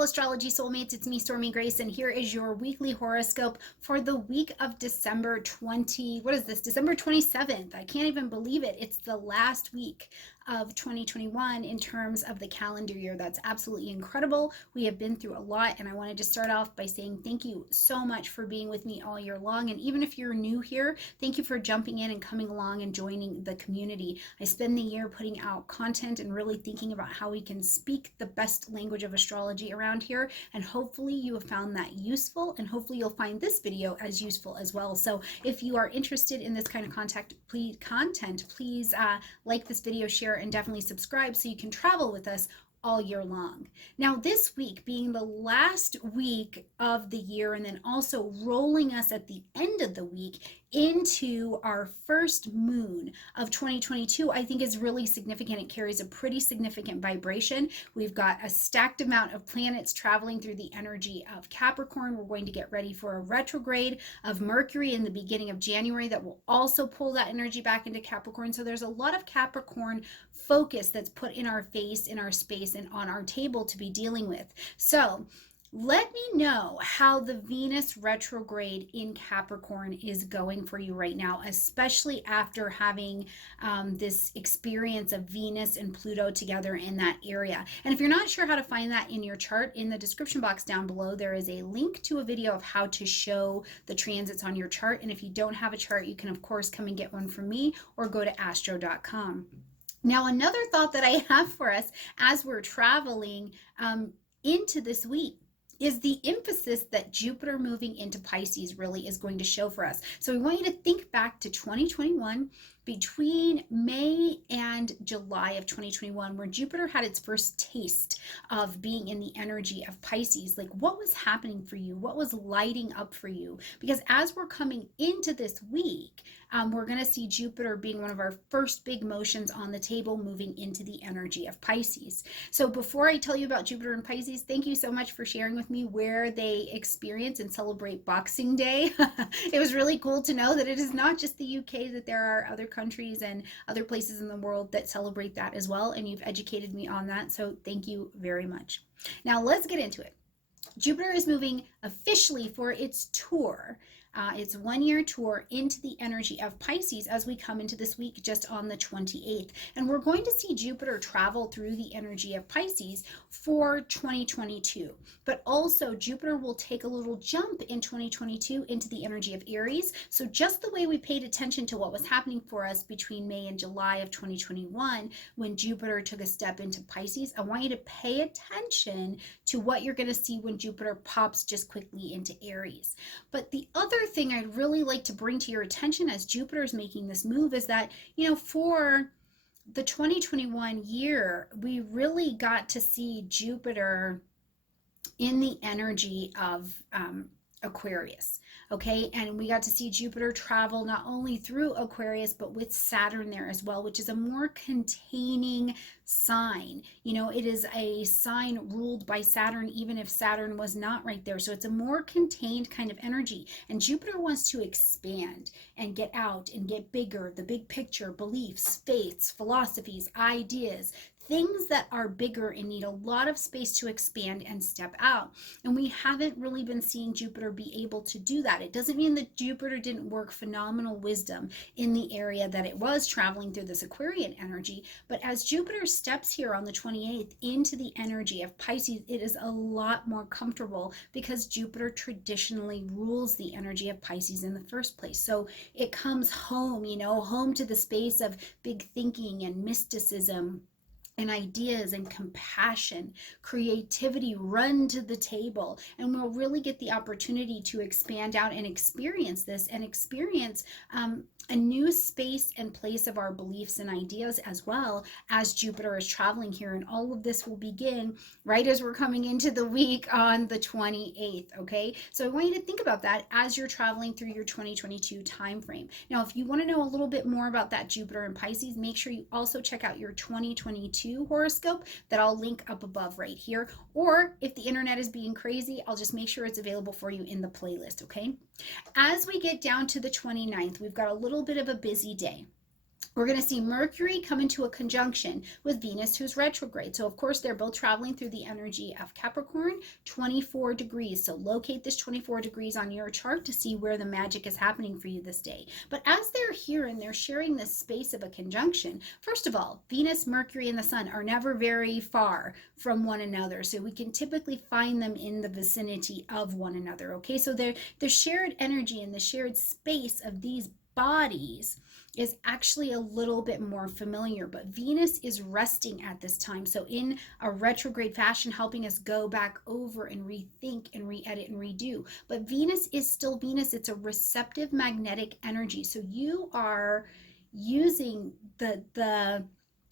Hello, Astrology Soulmates. It's me, Stormie Grace, and here is your weekly horoscope for the week of December 20. What is this? December 27th. I can't even believe it. It's the last week of 2021 in terms of the calendar year. That's absolutely incredible. We have been through a lot, and I wanted to start off by saying thank you so much for being with me all year long. And even if you're new here, thank you for jumping in and coming along and joining the community. I spend the year putting out content and really thinking about how we can speak the best language of astrology around here, and hopefully you have found that useful, and hopefully you'll find this video as useful as well. So if you are interested in this kind of please like this video, share, and definitely subscribe so you can travel with us all year long. Now, this week being the last week of the year, and then also rolling us at the end of the week into our first moon of 2022, I think is really significant. It carries a pretty significant vibration. We've got a stacked amount of planets traveling through the energy of Capricorn. We're going to get ready for a retrograde of Mercury in the beginning of January that will also pull that energy back into Capricorn. So there's a lot of Capricorn focus that's put in our face, in our space, and on our table to be dealing with. So let me know how the Venus retrograde in Capricorn is going for you right now, especially after having this experience of Venus and Pluto together in that area. And if you're not sure how to find that in your chart, in the description box down below, there is a link to a video of how to show the transits on your chart. And if you don't have a chart, you can, of course, come and get one from me or go to astro.com. Now, another thought that I have for us as we're traveling into this week is the emphasis that Jupiter moving into Pisces really is going to show for us. So we want you to think back to 2021, between May and July of 2021, where Jupiter had its first taste of being in the energy of Pisces. Like, what was happening for you? What was lighting up for you? Because as we're coming into this week, we're going to see Jupiter being one of our first big motions on the table, moving into the energy of Pisces. So before I tell you about Jupiter and Pisces, thank you so much for sharing with me where they experience and celebrate Boxing Day. It was really cool to know that it is not just the UK, that there are other countries and other places in the world that celebrate that as well, and you've educated me on that, so thank you very much. Now let's get into it. Jupiter is moving officially for its tour, its one-year tour into the energy of Pisces as we come into this week just on the 28th. And we're going to see Jupiter travel through the energy of Pisces for 2022. But also Jupiter will take a little jump in 2022 into the energy of Aries. So just the way we paid attention to what was happening for us between May and July of 2021, when Jupiter took a step into Pisces, I want you to pay attention to what you're going to see when Jupiter pops just quickly into Aries. But the other thing I'd really like to bring to your attention as Jupiter is making this move is that, for the 2021 year, we really got to see Jupiter in the energy of Aquarius. Okay, and we got to see Jupiter travel not only through Aquarius, but with Saturn there as well, which is a more containing sign. It is a sign ruled by Saturn, even if Saturn was not right there. So it's a more contained kind of energy. And Jupiter wants to expand and get out and get bigger, the big picture, beliefs, faiths, philosophies, ideas, things that are bigger and need a lot of space to expand and step out. And we haven't really been seeing Jupiter be able to do that. It doesn't mean that Jupiter didn't work phenomenal wisdom in the area that it was traveling through this Aquarian energy. But as Jupiter steps here on the 28th into the energy of Pisces, it is a lot more comfortable because Jupiter traditionally rules the energy of Pisces in the first place. So it comes home, home to the space of big thinking and mysticism and ideas and compassion, creativity run to the table, and we'll really get the opportunity to expand out and experience this and experience a new space and place of our beliefs and ideas as well as Jupiter is traveling here. And all of this will begin right as we're coming into the week on the 28th. Okay, so I want you to think about that as you're traveling through your 2022 time frame. Now, if you want to know a little bit more about that Jupiter and Pisces, make sure you also check out your 2022 horoscope that I'll link up above right here. Or if the internet is being crazy, I'll just make sure it's available for you in the playlist. Okay, as we get down to the 29th, we've got a little bit of a busy day. We're going to see Mercury come into a conjunction with Venus, who's retrograde. So, of course, they're both traveling through the energy of Capricorn, 24 degrees. So, locate this 24 degrees on your chart to see where the magic is happening for you this day. But as they're here and they're sharing this space of a conjunction, first of all, Venus, Mercury, and the Sun are never very far from one another. So, we can typically find them in the vicinity of one another. Okay, so the shared energy and the shared space of these bodies is actually a little bit more familiar, but Venus is resting at this time. So in a retrograde fashion, helping us go back over and rethink and re-edit and redo. But Venus is still Venus. It's a receptive magnetic energy. So you are using the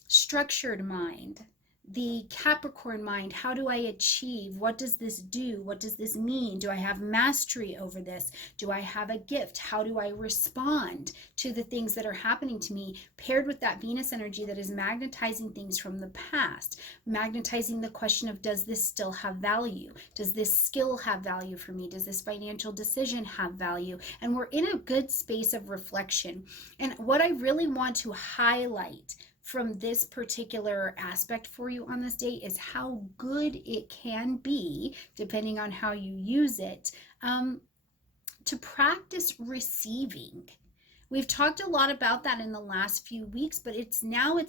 structured mind, the Capricorn mind. How do I achieve? What does this do? What does this mean? Do I have mastery over this? Do I have a gift? How do I respond to the things that are happening to me? Paired with that Venus energy that is magnetizing things from the past, magnetizing the question of, does this still have value? Does this skill have value for me? Does this financial decision have value? And we're in a good space of reflection. And what I really want to highlight from this particular aspect for you on this day is how good it can be, depending on how you use it, to practice receiving. We've talked a lot about that in the last few weeks, but it's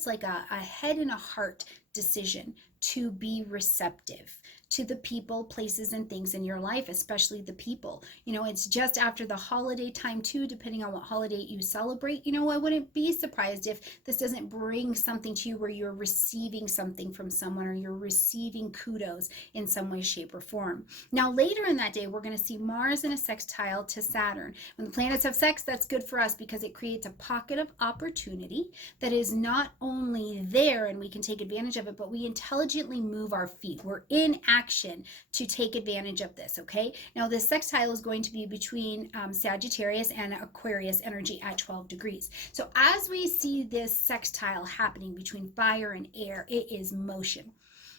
like a head and a heart decision to be receptive to the people, places, and things in your life, especially the people. It's just after the holiday time too, depending on what holiday you celebrate. I wouldn't be surprised if this doesn't bring something to you where you're receiving something from someone or you're receiving kudos in some way, shape, or form. Now, later in that day, we're going to see Mars in a sextile to Saturn. When the planets have sex, that's good for us because it creates a pocket of opportunity that is not only there and we can take advantage of it, but we intelligently move our feet. We're in action to take advantage of this, okay? Now, this sextile is going to be between Sagittarius and Aquarius energy at 12 degrees. So as we see this sextile happening between fire and air, it is motion.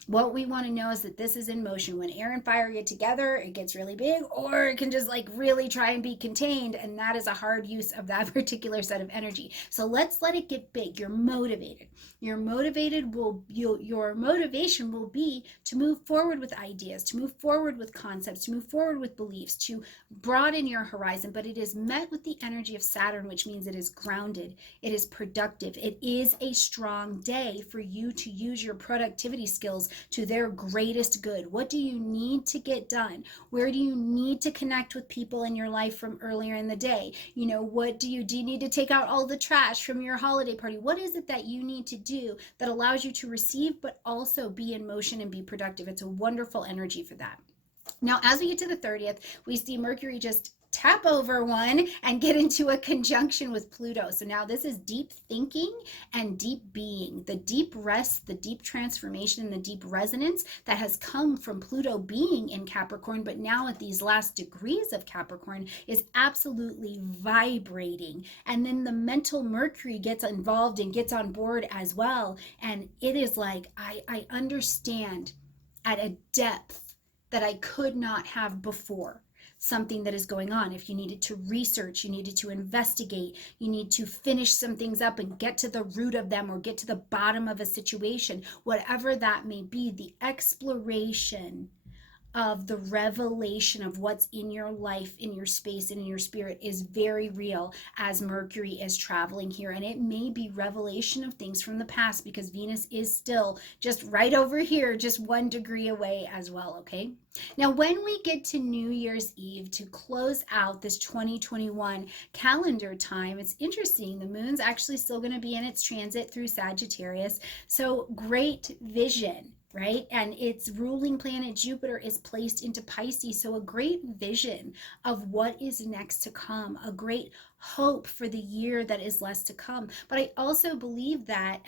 What we want to know is that this is in motion. When air and fire get together, it gets really big, or it can just really try and be contained, and that is a hard use of that particular set of energy. So let's let it get big. You're motivated. Your motivation will be to move forward with ideas, to move forward with concepts, to move forward with beliefs, to broaden your horizon, but it is met with the energy of Saturn, which means it is grounded, it is productive, it is a strong day for you to use your productivity skills to their greatest good. What do you need to get done? Where do you need to connect with people in your life from earlier in the day? What do you need to take out all the trash from your holiday party? What is it that you need to do that allows you to receive but also be in motion and be productive? It's a wonderful energy for that. Now, as we get to the 30th, we see Mercury just tap over one and get into a conjunction with Pluto. So now this is deep thinking and deep being, the deep rest, the deep transformation, and the deep resonance that has come from Pluto being in Capricorn, but now at these last degrees of Capricorn is absolutely vibrating. And then the mental Mercury gets involved and gets on board as well. And it is like, I understand at a depth that I could not have before something that is going on. If you needed to research, you needed to investigate, you need to finish some things up and get to the root of them or get to the bottom of a situation, whatever that may be, the exploration of the revelation of what's in your life, in your space, and in your spirit is very real as Mercury is traveling here. And it may be revelation of things from the past because Venus is still just right over here, just 1 degree away as well, okay? Now, when we get to New Year's Eve to close out this 2021 calendar time, it's interesting. The moon's actually still going to be in its transit through Sagittarius. So great vision, right? And its ruling planet Jupiter is placed into Pisces. So a great vision of what is next to come, a great hope for the year that is less to come. But I also believe that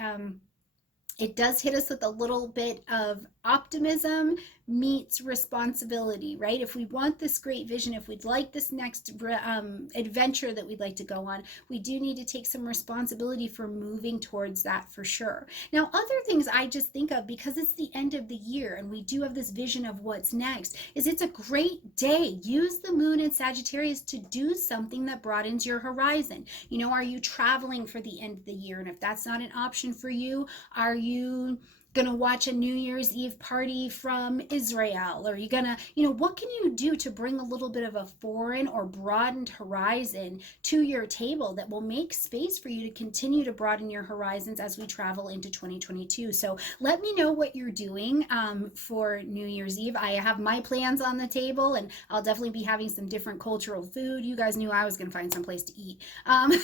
it does hit us with a little bit of optimism meets responsibility, right? If we want this great vision, if we'd like this next adventure that we'd like to go on, we do need to take some responsibility for moving towards that for sure. Now, other things I just think of, because it's the end of the year and we do have this vision of what's next, is it's a great day. Use the moon in Sagittarius to do something that broadens your horizon. You know, are you traveling for the end of the year? And if that's not an option for you, are you gonna watch a New Year's Eve party from Israel? Or are you gonna, you know, what can you do to bring a little bit of a foreign or broadened horizon to your table that will make space for you to continue to broaden your horizons as we travel into 2022? So let me know what you're doing for New Year's Eve. I have my plans on the table, and I'll definitely be having some different cultural food. You guys knew I was gonna find some place to eat. And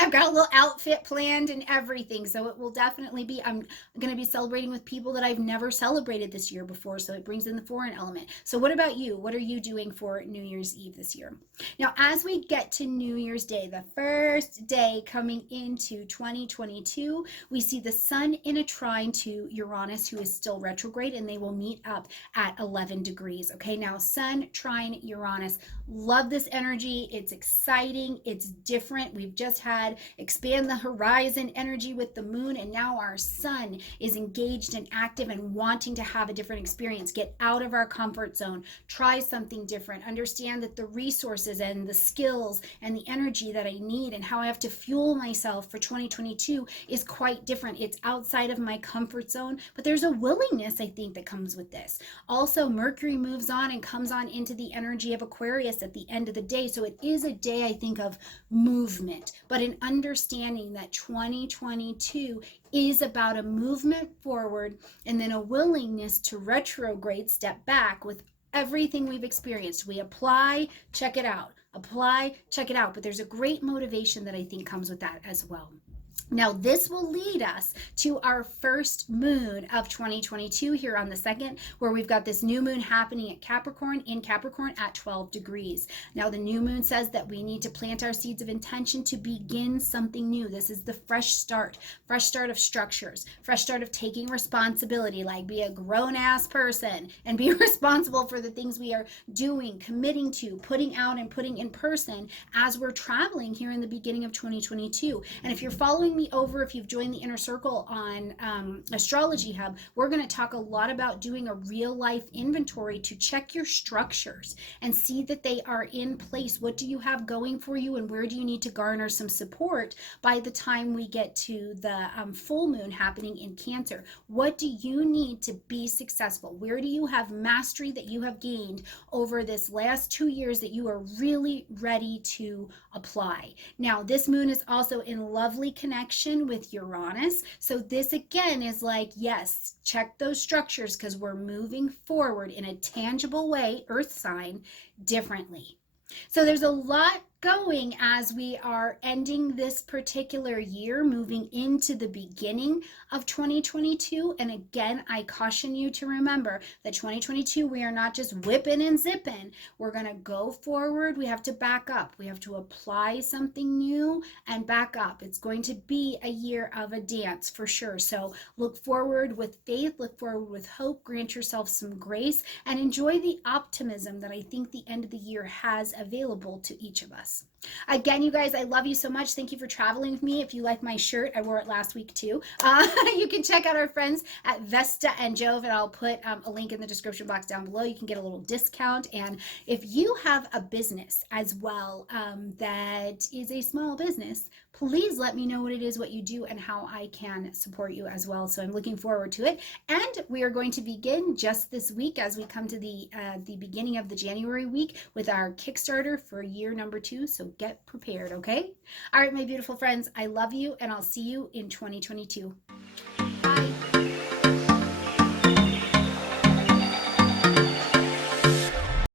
I've got a little outfit planned and everything. So it will definitely be, I'm gonna be celebrating with people that I've never celebrated this year before, so it brings in the foreign element. So what about you? What are you doing for New Year's Eve this year? Now, as we get to New Year's Day, the first day coming into 2022, we see the sun in a trine to Uranus, who is still retrograde, and they will meet up at 11 degrees. Okay, now sun trine Uranus. Love this energy. It's exciting. It's different. We've just had expand the horizon energy with the moon, and now our sun is engaged and active and wanting to have a different experience. Get out of our comfort zone. Try something different. Understand that the resources and the skills and the energy that I need and how I have to fuel myself for 2022 is quite different. It's outside of my comfort zone, but there's a willingness, I think, that comes with this. Also, Mercury moves on and comes on into the energy of Aquarius at the end of the day. So it is a day, I think, of movement, but an understanding that 2022 is about a movement forward and then a willingness to retrograde, step back with everything we've experienced. We apply, check it out. Apply, check it out. But there's a great motivation that I think comes with that as well. Now, this will lead us to our first moon of 2022 here on the 2nd, where we've got this new moon happening at Capricorn, in Capricorn at 12 degrees. Now, the new moon says that we need to plant our seeds of intention to begin something new. This is the fresh start of structures, fresh start of taking responsibility, like be a grown-ass person and be responsible for the things we are doing, committing to, putting out and putting in person as we're traveling here in the beginning of 2022. And if you're following me over, if you've joined the inner circle on Astrology Hub, we're going to talk a lot about doing a real life inventory to check your structures and see that they are in place. What do you have going for you, and where do you need to garner some support by the time we get to the full moon happening in Cancer? What do you need to be successful? Where do you have mastery that you have gained over this last 2 years that you are really ready to apply? Now, this moon is also in lovely connection with Uranus. So this again is like, yes, check those structures because we're moving forward in a tangible way, earth sign, differently. So there's a lot going as we are ending this particular year, moving into the beginning of 2022. And again, I caution you to remember that 2022, we are not just whipping and zipping. We're going to go forward. We have to back up. We have to apply something new and back up. It's going to be a year of a dance for sure. So look forward with faith, look forward with hope, grant yourself some grace, and enjoy the optimism that I think the end of the year has available to each of us. Again, you guys, I love you so much. Thank you for traveling with me. If you like my shirt, I wore it last week too. You can check out our friends at Vesta and Jove, and I'll put a link in the description box down below. You can get a little discount. And if you have a business as well that is a small business, please let me know what it is, what you do, and how I can support you as well. So I'm looking forward to it. And we are going to begin just this week as we come to the beginning of the January week with our Kickstarter for year number 2. So get prepared, okay? All right, my beautiful friends, I love you, and I'll see you in 2022.